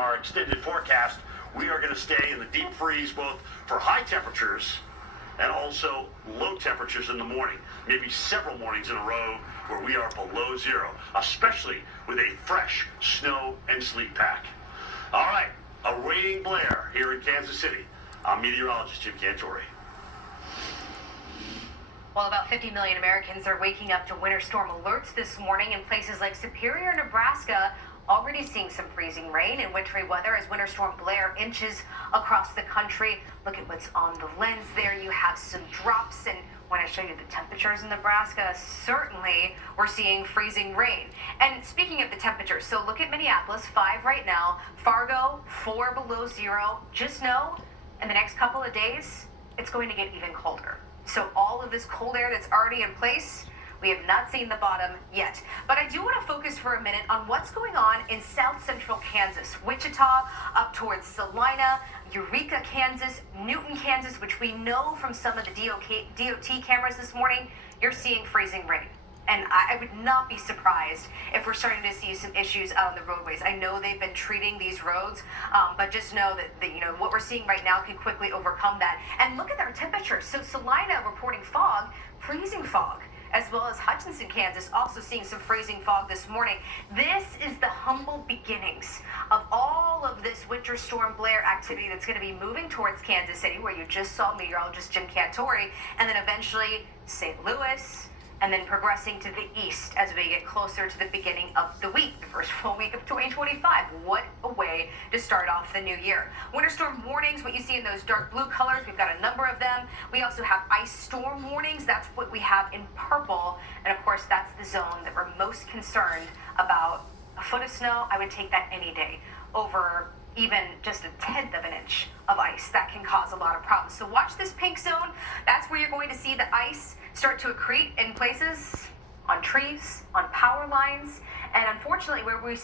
Our extended forecast, we are going to stay in the deep freeze both for high temperatures and also low temperatures in the morning. Maybe several mornings in a row where we are below zero, especially with a fresh snow and sleet pack. All right, awaiting Blair here in Kansas City. I'm meteorologist Jim Cantore. Well, about 50 million Americans are waking up to winter storm alerts this morning in places like Superior, Nebraska, already seeing some freezing rain and wintry weather as Winter Storm Blair inches across the country. Look at what's on the lens there. You have some drops, and when I show you the temperatures in Nebraska, certainly we're seeing freezing rain. And speaking of the temperatures, so look at Minneapolis, 5 right now, Fargo, 4 below zero. Just know, in the next couple of days, it's going to get even colder. So all of this cold air that's already in place, we have not seen the bottom yet. But I do want to focus for a minute on what's going on in south central Kansas, Wichita, up towards Salina, Eureka, Kansas, Newton, Kansas, which we know from some of the DOT cameras this morning, you're seeing freezing rain. And I would not be surprised if we're starting to see some issues out on the roadways. I know they've been treating these roads, but just know that you know what we're seeing right now can quickly overcome that. And look at their temperatures. So Salina reporting fog, freezing fog, as well as Hutchinson, Kansas, also seeing some freezing fog this morning. This is the humble beginnings of all of this Winter Storm Blair activity that's going to be moving towards Kansas City, where you just saw meteorologist Jim Cantore, and then eventually St. Louis, and then progressing to the east as we get closer to the beginning of the week, the first full week of 2025. What a way to start off the new year. Winter storm warnings, what you see in those dark blue colors, we've got a number of them. We also have ice storm warnings. That's what we have in purple. And of course, that's the zone that we're most concerned about. A foot of snow, I would take that any day over even just a tenth of an inch of ice. That can cause a lot of problems. So watch this pink zone. That's where you're going to see the ice start to accrete in places, on trees, on power lines, and unfortunately where we